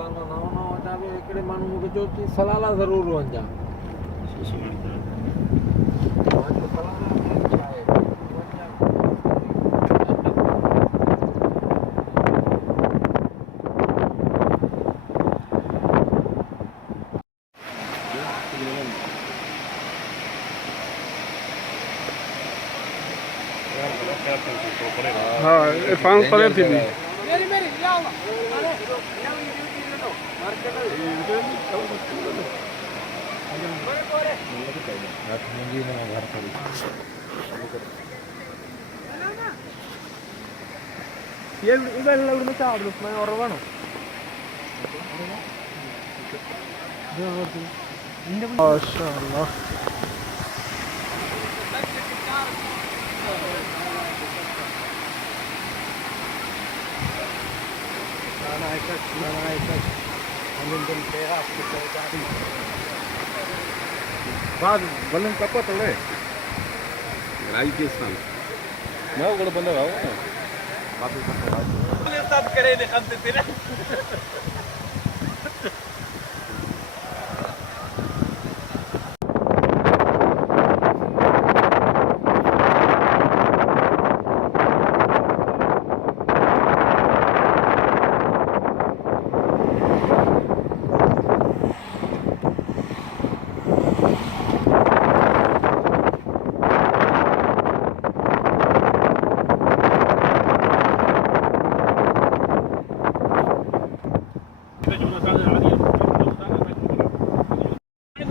सामान ना होता है एकड़े मानू मुझे जो चीज सलाला जरूर हो जा हाँ इरफान परे थी भी ये इवेला उड़ने चाह रहा हूँ मैं और वानो माशाअल्लाह बाद बलन कपत ले राई के स्थान मैं वो बंदा आओ वापस सब करे ने खंते तेरे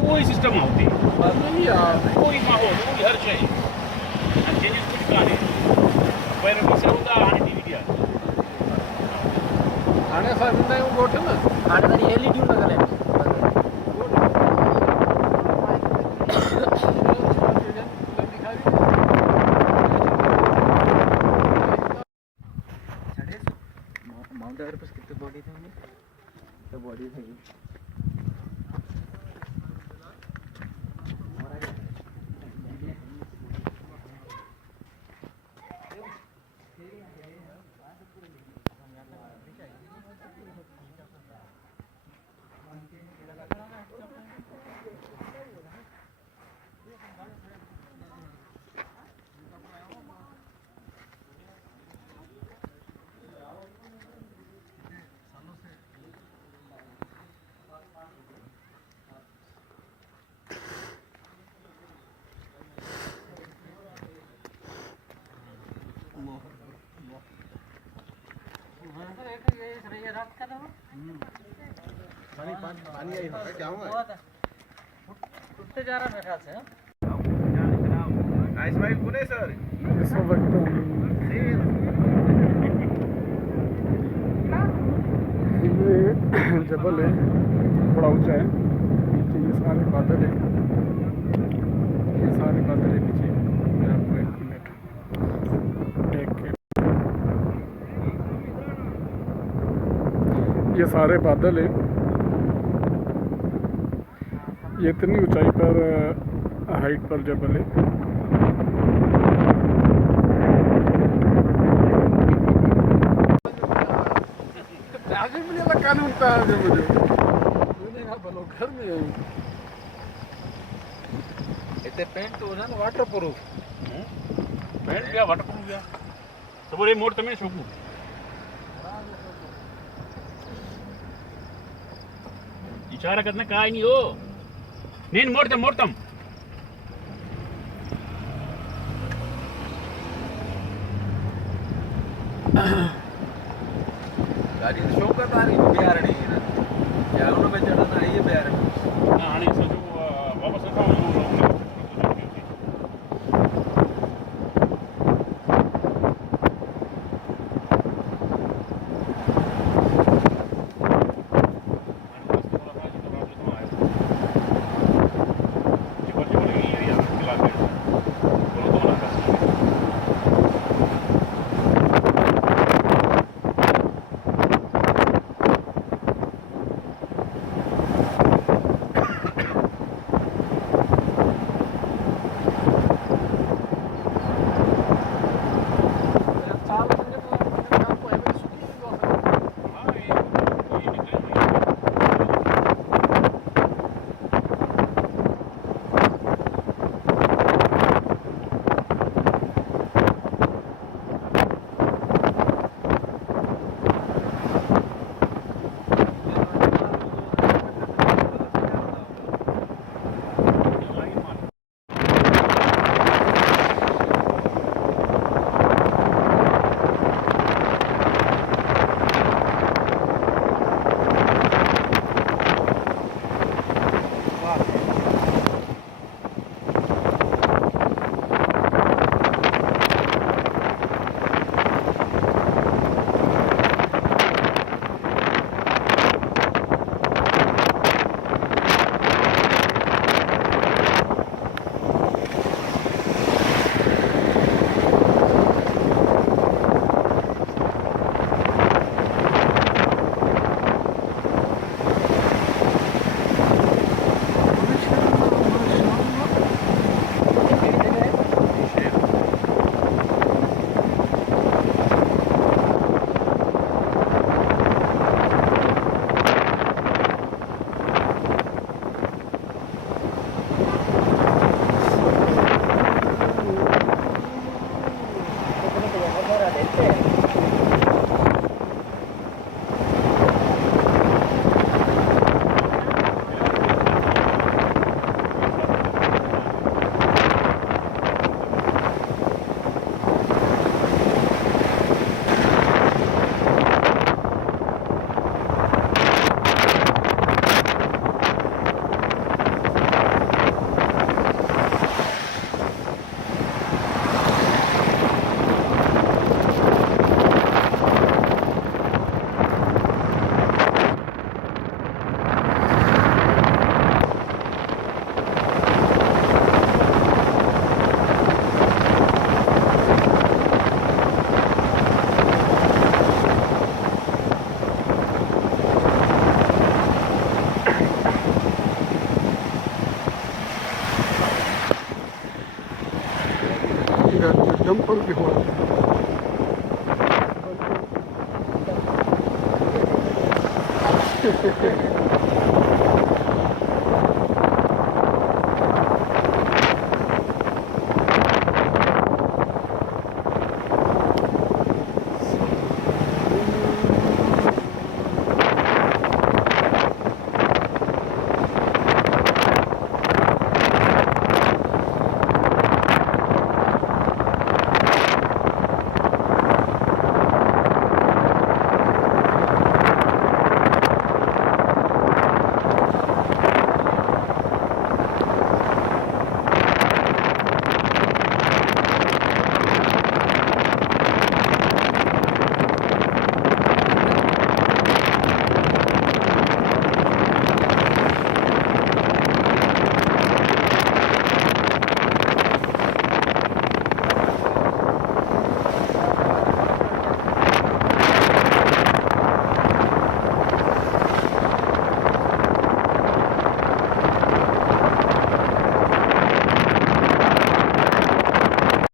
कोई सिस्टम होती कोई माहौल कोई हर शय चेंजेस कुछ काने पहले कसं होता आणि टीव्ही द्या आने साहेब नाही गोट ना आने तरी एलईडी लागले माउंट एवरेस्ट कितने बॉडी थे तो बॉडी थी पानी आई है क्या हुआ उठते जा रहा मेरे ख्याल से नाइस भाई पुणे सर इस वक्त ये जबल है बड़ा ऊंचा है नीचे ये सारे बादल है नीचे मैं आपको एक मिनट देख के ये सारे बादल है ये इतनी ऊंचाई पर हाइट पर जबल है आगे मुझे लगा नहीं उठता है मुझे मैंने कहा बोलो घर में हूँ इतने पेंट हो ना वाटर प्रूफ पेंट क्या वाटर प्रूफ क्या तो बोले मोड़ तमें शोकू इशारा करना काय नहीं हो నేను మోడతాం गाड़ी शौकत आ रही बिहार नहीं है क्या उन्होंने चढ़ना है ये बिहार में आने से जो वापस आता हूँ जंपर भी हुआ